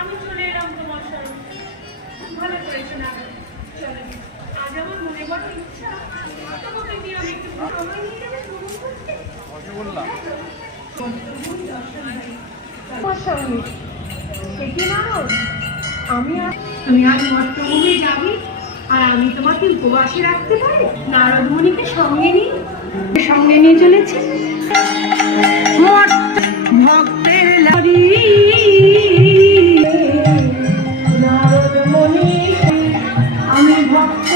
আমি চলে এলাম তোমার সঙ্গে। ভালো করেছো না, চলে আজ আমার মনে বড় ইচ্ছা তোমাকে নিয়ে আমি একটু সময় নিয়ে যাবে ভ্রমণ করতে। আমি আজ মট্টভূমি যাবি আর আমি তোমাকে উপবাসে রাখতে পারি? নারদমণিকে সঙ্গে নিয়ে চলেছি। ভক্তের লারি নারদমণি, আমি ভক্ত